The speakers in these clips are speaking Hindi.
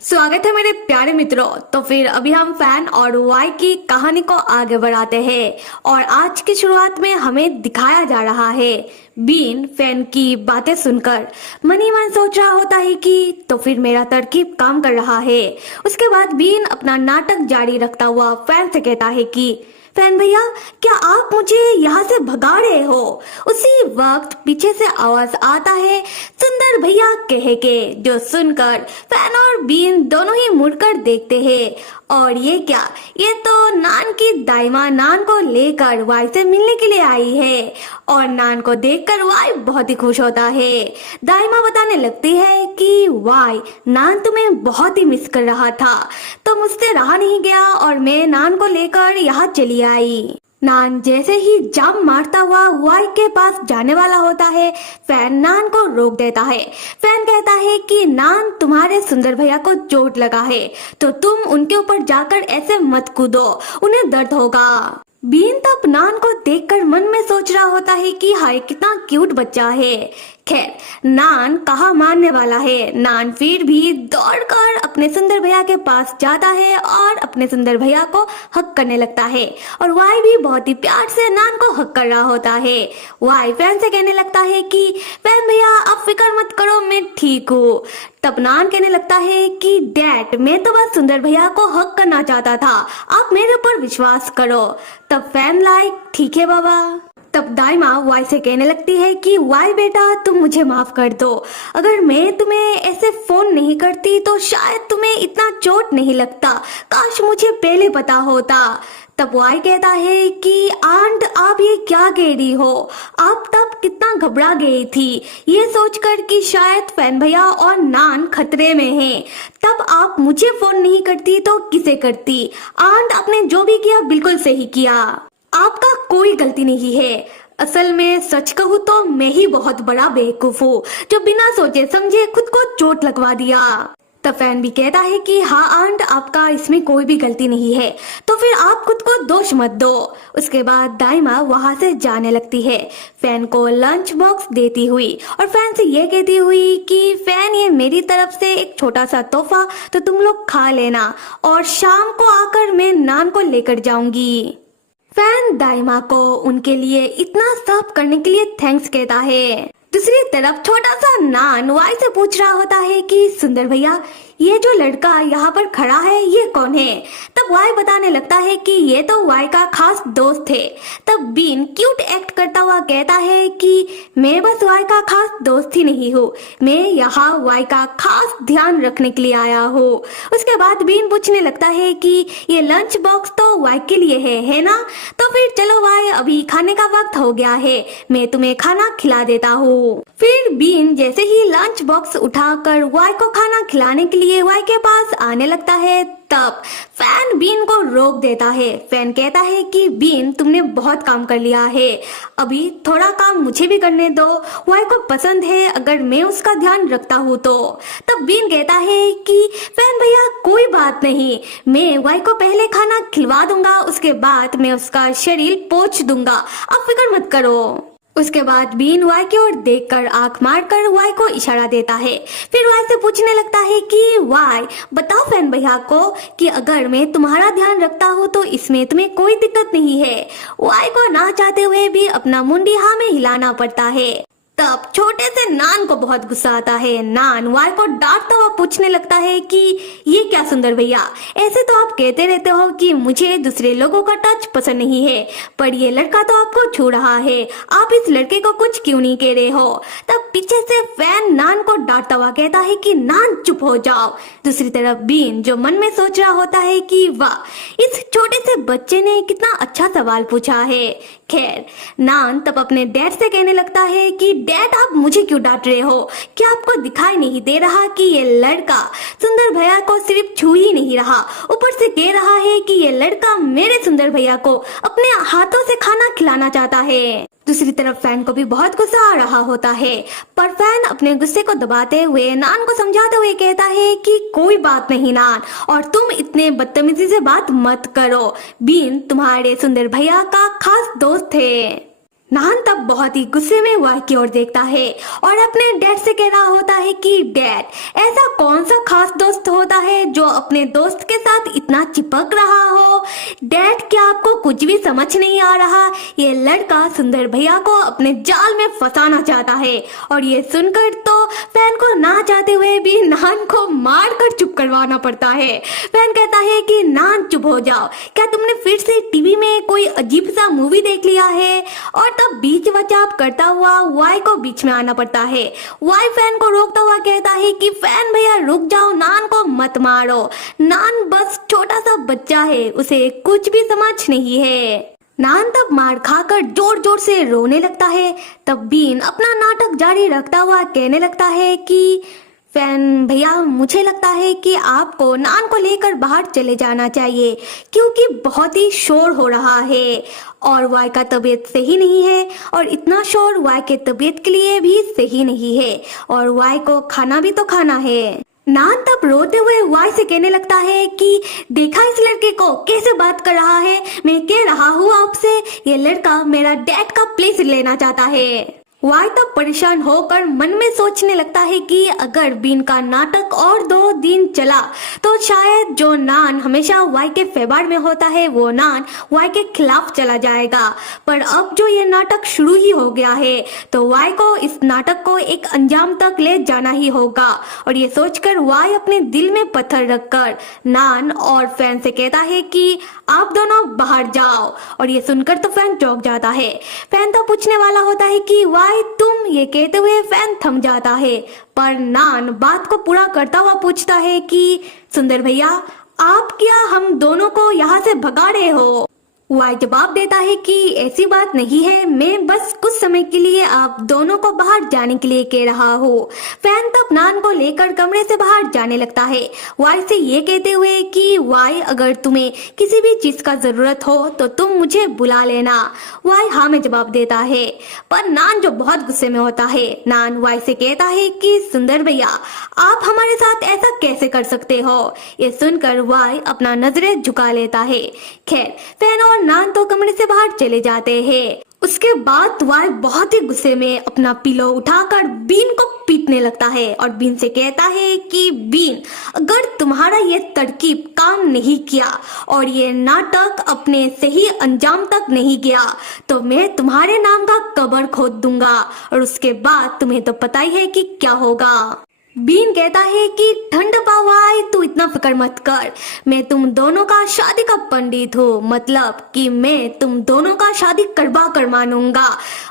स्वागत है मेरे प्यारे मित्रों। तो फिर अभी हम फैन और वाई की कहानी को आगे बढ़ाते हैं और आज की शुरुआत में हमें दिखाया जा रहा है बीन फैन की बातें सुनकर मन ही मन सोच रहा होता है कि तो फिर मेरा तरकीब काम कर रहा है। उसके बाद बीन अपना नाटक जारी रखता हुआ फैन से कहता है कि फैन भैया, क्या आप मुझे यहाँ से भगा रहे हो? उसी वक्त पीछे से आवाज आता है सुंदर भैया कहे के, जो सुनकर फैन और बीन दोनों ही मुड़कर देखते हैं। और ये क्या, ये तो नान की दाइमा नान को लेकर वाई से मिलने के लिए आई है और नान को देखकर वाई बहुत ही खुश होता है। दाइमा बताने लगती है कि वाई, नान तुम्हें बहुत ही मिस कर रहा था, तो मुझसे रहा नहीं गया और मैं नान को लेकर यहाँ चली आई। नान जैसे ही जंप मारता हुआ वाई के पास जाने वाला होता है, फैन नान को रोक देता है। फैन कहता है कि नान, तुम्हारे सुंदर भैया को चोट लगा है तो तुम उनके ऊपर जाकर ऐसे मत कूदो, उन्हें दर्द होगा। बीन तब नान को देखकर मन में सोच रहा होता है कि हाय कितना क्यूट बच्चा है। खैर, नान कहाँ मानने वाला है। नान फिर भी दौड़कर अपने सुंदर भैया के पास जाता है और अपने सुंदर भैया को हक करने लगता है और वाई भी बहुत ही प्यार से नान को हक कर रहा होता है। वाई फैन से कहने लगता है कि फैन भैया आप फिक्र मत करो, मैं ठीक हूँ। तब नान कहने लगता है कि डैड, मैं तो बस सुंदर भैया को हक करना चाहता था, आप मेरे ऊपर विश्वास करो। तब फैन लाइक ठीक है बाबा। तब दाइमा वाई से कहने लगती है कि वाई बेटा, तुम मुझे माफ कर दो। अगर मैं तुम्हें ऐसे फोन नहीं करती तो शायद तुम्हें इतना चोट नहीं लगता, काश मुझे पहले पता होता। तब वाई कहता है कि आंट, आप ये क्या कह रही हो? आप तब कितना घबरा गई थी ये सोचकर कि शायद फैन भैया और नान खतरे में हैं। तब आप मुझे फोन नहीं करती तो किसे करती? आंट, आपने जो भी किया बिल्कुल सही किया, आपका कोई गलती नहीं है। असल में सच कहूँ तो मैं ही बहुत बड़ा बेवकूफ हूँ जो बिना सोचे समझे खुद को चोट लगवा दिया। तब फैन भी कहता है कि हाँ आंट, आपका इसमें कोई भी गलती नहीं है, तो फिर आप खुद को दोष मत दो। उसके बाद दाइमा वहां से जाने लगती है, फैन को लंच बॉक्स देती हुई और फैन से ये कहती हुई कि फैन, ये मेरी तरफ से एक छोटा सा तोहफा, तो तुम लोग खा लेना और शाम को आकर मैं नान को लेकर जाऊंगी। फैन दाइमा को उनके लिए इतना सब करने के लिए थैंक्स कहता है। दूसरी तरफ छोटा सा नान वाई से पूछ रहा होता है कि सुंदर भैया, ये जो लड़का यहाँ पर खड़ा है ये कौन है? तब वाई बताने लगता है कि ये तो वाई का खास दोस्त है। तब बीन क्यूट एक्ट करता हुआ कहता है कि मैं बस वाई का खास दोस्त ही नहीं हूँ, मैं यहाँ वाई का खास ध्यान रखने के लिए आया हूँ। उसके बाद बीन पूछने लगता है कि ये लंच बॉक्स तो वाई के लिए है ना? तो फिर चलो वाई, अभी खाने का वक्त हो गया है, मैं तुम्हें खाना खिला देता हूँ। फिर बीन जैसे ही लंच बॉक्स उठाकर वाई को खाना खिलाने के लिए वाई के पास आने लगता है, तब फैन बीन को रोक देता है। फैन कहता है कि बीन, तुमने बहुत काम कर लिया है, अभी थोड़ा काम मुझे भी करने दो, वाई को पसंद है अगर मैं उसका ध्यान रखता हूँ तो। तब बीन कहता है कि फैन भैया कोई बात नहीं, मैं वाई को पहले खाना खिलवा दूंगा, उसके बाद मैं उसका शरीर पोंछ दूंगा, आप फिक्र मत करो। उसके बाद बीन वाई की ओर देखकर आंख मारकर वाई को इशारा देता है। फिर वाई से पूछने लगता है कि वाई, बताओ फैन भैया को कि अगर मैं तुम्हारा ध्यान रखता हूँ तो इसमें तुम्हें कोई दिक्कत नहीं है। वाई को ना चाहते हुए भी अपना मुंडी हाँ में हिलाना पड़ता है। तब छोटे से नान को बहुत गुस्सा आता है। नान वाई को डांटता हुआ पूछने लगता है कि ये क्या सुंदर भैया, ऐसे तो आप कहते रहते हो कि मुझे दूसरे लोगों का टच पसंद नहीं है, पर ये लड़का तो आपको छू रहा है, आप इस लड़के को कुछ क्यों नहीं कह रहे हो? तब पीछे से फैन नान को डांटता हुआ कहता है कि नान चुप हो जाओ। दूसरी तरफ बीन जो मन में सोच रहा होता है कि वाह, इस छोटे से बच्चे ने कितना अच्छा सवाल पूछा है। खैर, नान तब अपने डैड से कहने लगता है कि डैड, आप मुझे क्यों डांट रहे हो? क्या आपको दिखाई नहीं दे रहा कि ये लड़का सुंदर भैया को सिर्फ छू ही नहीं रहा, ऊपर से कह रहा है कि ये लड़का मेरे सुंदर भैया को अपने हाथों से खाना खिलाना चाहता है। दूसरी तरफ फैन को भी बहुत गुस्सा आ रहा होता है, पर फैन अपने गुस्से को दबाते हुए नान को समझाते हुए कहता है कि कोई बात नहीं नान, और तुम इतने बदतमीजी से बात मत करो, बीन तुम्हारे सुंदर भैया का खास दोस्त है। नान तब बहुत ही गुस्से में वाई की ओर देखता है और अपने डैड से कह रहा होता है कि डैड, ऐसा कौन सा खास दोस्त होता है जो अपने दोस्त के साथ इतना चिपक रहा हो। डैड, क्या आपको कुछ भी समझ नहीं आ रहा? ये लड़का सुंदर भैया को अपने जाल में फंसाना चाहता है। और ये सुनकर तो फैन को ना चाहते हुए भी नान को मार कर चुप करवाना पड़ता है। फैन कहता है कि नान चुप हो जाओ, क्या तुमने फिर से टीवी में कोई अजीब सा मूवी देख लिया है? और तब बीच बचाव करता हुआ वाई को बीच में आना पड़ता है। वाई फैन को रोकता हुआ कहता है कि फैन भैया रुक जाओ, नान को मत मारो। नान बस छोटा सा बच्चा है, उसे कुछ भी समझ नहीं है। नान तब मार खाकर जोर जोर से रोने लगता है। तब बीन अपना नाटक जारी रखता हुआ कहने लगता है कि फैन भैया, मुझे लगता है कि आपको नान को लेकर बाहर चले जाना चाहिए क्योंकि बहुत ही शोर हो रहा है और वाई का तबीयत सही नहीं है और इतना शोर वाई के तबीयत के लिए भी सही नहीं है और वाई को खाना भी तो खाना है। नान तब रोते हुए वाई से कहने लगता है कि देखा इस लड़के को कैसे बात कर रहा है, मैं कह रहा हूँ आपसे, ये लड़का मेरा डैड का प्लेस लेना चाहता है। वाई तब परेशान होकर मन में सोचने लगता है कि अगर बीन का नाटक और 2 दिन चला तो शायद जो नान हमेशा वाई के फेवर में होता है वो नान वाई के खिलाफ चला जाएगा। पर अब जो ये नाटक शुरू ही हो गया है तो वाई को इस नाटक को एक अंजाम तक ले जाना ही होगा। और ये सोचकर वाई अपने दिल में पत्थर रखकर नान और फैन से कहता है कि आप दोनों बाहर जाओ। और ये सुनकर तो फैन चौंक जाता है। फैन तो पूछने वाला होता है कि वाई तुम, ये कहते हुए फैन थम जाता है। पर नान बात को पूरा करता हुआ पूछता है कि सुंदर भैया, आप क्या हम दोनों को यहाँ से भगा रहे हो? वाई जवाब देता है कि ऐसी बात नहीं है, मैं बस कुछ समय के लिए आप दोनों को बाहर जाने के लिए कह रहा हूँ। फैन तब नान को लेकर कमरे से बाहर जाने लगता है, वाई से ये कहते हुए कि वाई, अगर तुम्हें किसी भी चीज का जरूरत हो तो तुम मुझे बुला लेना। वाई हाँ में जवाब देता है। पर नान जो बहुत गुस्से में होता है, नान वाई से कहता है कि सुंदर भैया, आप हमारे साथ ऐसा कैसे कर सकते हो? ये सुनकर वाई अपना नजरें झुका लेता है। खैर, फैन और नान तो कमरे से बाहर चले जाते हैं। उसके बाद वाई बहुत ही गुस्से में अपना पिलो उठाकर बीन को पीटने लगता है और बीन से कहता है कि बीन, अगर तुम्हारा ये तरकीब काम नहीं किया और ये नाटक अपने सही अंजाम तक नहीं गया तो मैं तुम्हारे नाम का कब्र खोद दूंगा और उसके बाद तुम्हें तो पता ही है कि क्या होगा। बीन कहता है कि ठंड पावाई, तू इतना फिक्र मत कर, मैं तुम दोनों का शादी का पंडित हूँ, मतलब कि मैं तुम दोनों का शादी करवा कर मानूंगा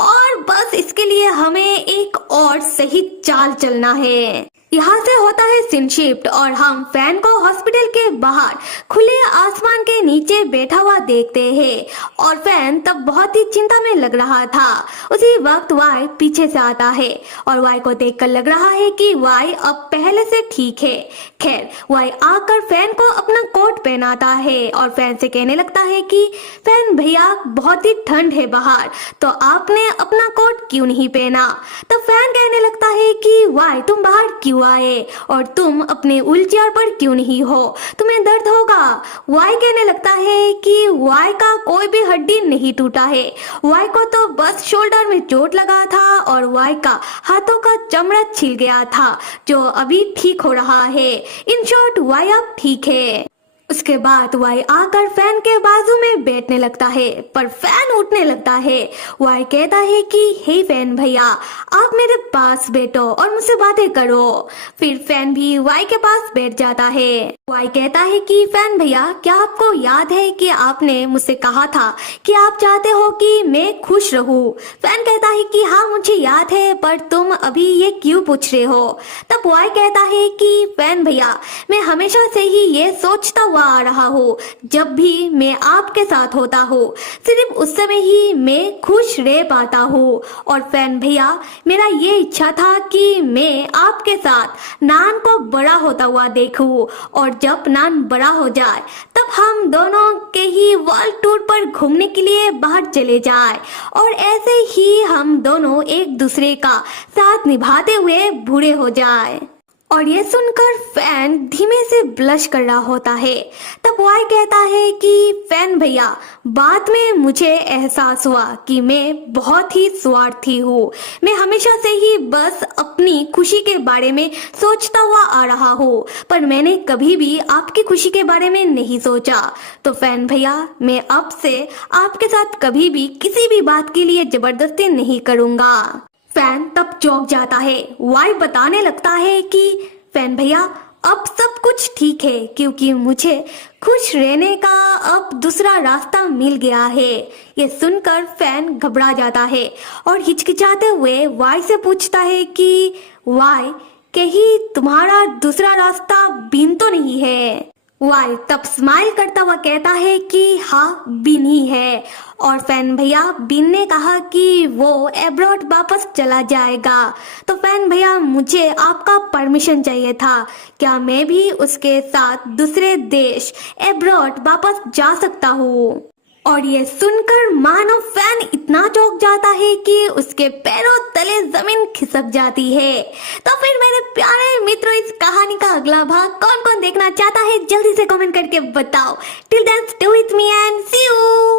और बस इसके लिए हमें एक और सही चाल चलना है। यहाँ से होता है सीन शिफ्ट और हम फैन को हॉस्पिटल के बाहर खुले आसमान के नीचे बैठा हुआ देखते हैं और फैन तब बहुत ही चिंता में लग रहा था। उसी वक्त वाई पीछे से आता है और वाई को देखकर लग रहा है कि वाई अब पहले से ठीक है। खैर, वाई आकर फैन को अपना कोट पहनाता है और फैन से कहने लगता है कि फैन भैया, बहुत ही ठंड है बाहर, तो आपने अपना कोट क्यों नहीं पहना? तो फैन कहने लगता है कि वाई, तुम बाहर क्यों आए और तुम अपने व्हीलचेयर पर क्यों नहीं हो, तुम्हें दर्द होगा। वाई कहने लगता है कि वाई का कोई भी हड्डी नहीं टूटा है, वाई को तो बस शोल्डर में चोट लगा था और वाई का हाथों का चमड़ा छिल गया था जो अभी ठीक हो रहा है। इन शॉर्ट, वाई अब ठीक है। उसके बाद वाई आकर फैन के बाजू में बैठने लगता है पर फैन उठने लगता है। वाई कहता है कि हे फैन भैया, आप मेरे पास बैठो और मुझसे बातें करो। फिर फैन भी वाई के पास बैठ जाता है। वाई कहता है कि फैन भैया, क्या आपको याद है कि आपने मुझसे कहा था कि आप चाहते हो कि मैं खुश रहूं? फैन कहता है कि हाँ मुझे याद है, पर तुम अभी ये क्यों पूछ रहे हो? तब वाई कहता है कि फैन भैया, मैं हमेशा से ही ये सोचता आ रहा हूँ, जब भी मैं आपके साथ होता हूँ सिर्फ उस समय ही मैं खुश रह पाता हूँ। और फैन भैया, मेरा ये इच्छा था कि मैं आपके साथ नान को बड़ा होता हुआ देखूं और जब नान बड़ा हो जाए तब हम दोनों के ही वर्ल्ड टूर पर घूमने के लिए बाहर चले जाए और ऐसे ही हम दोनों एक दूसरे का साथ निभाते हुए बूढ़े हो जाए। और ये सुनकर फैन धीमे से ब्लश कर रहा होता है। तब वाई कहता है कि फैन भैया, बाद में मुझे एहसास हुआ कि मैं बहुत ही स्वार्थी हूँ। मैं हमेशा से ही बस अपनी खुशी के बारे में सोचता हुआ आ रहा हूँ, पर मैंने कभी भी आपकी खुशी के बारे में नहीं सोचा। तो फैन भैया, मैं अब से आपके साथ कभी भी किसी भी बात के लिए जबरदस्ती नहीं करूँगा। फैन तब चौंक जाता है। वाई बताने लगता है कि फैन भैया, अब सब कुछ ठीक है क्योंकि मुझे खुश रहने का अब दूसरा रास्ता मिल गया है। ये सुनकर फैन घबरा जाता है और हिचकिचाते हुए वाई से पूछता है कि वाई, कहीं तुम्हारा दूसरा रास्ता बीन तो नहीं है? वाई तब स्माइल करता हुआ कहता है कि हाँ, बीन ही है। और फैन भैया, बीन ने कहा कि वो एब्रॉड वापस चला जाएगा। तो फैन भैया, मुझे आपका परमिशन चाहिए था। क्या मैं भी उसके साथ दूसरे देश एब्रॉड वापस जा सकता हूँ? और ये सुनकर मानो फैन इतना चौंक जाता है कि उसके पैरों तले जमीन खिसक जाती है। तो फिर मेरे प्यारे मित्रों, इस कहानी का अगला भाग कौन कौन देखना चाहता है, जल्दी से कमेंट करके बताओ। Till then stay with me and see you.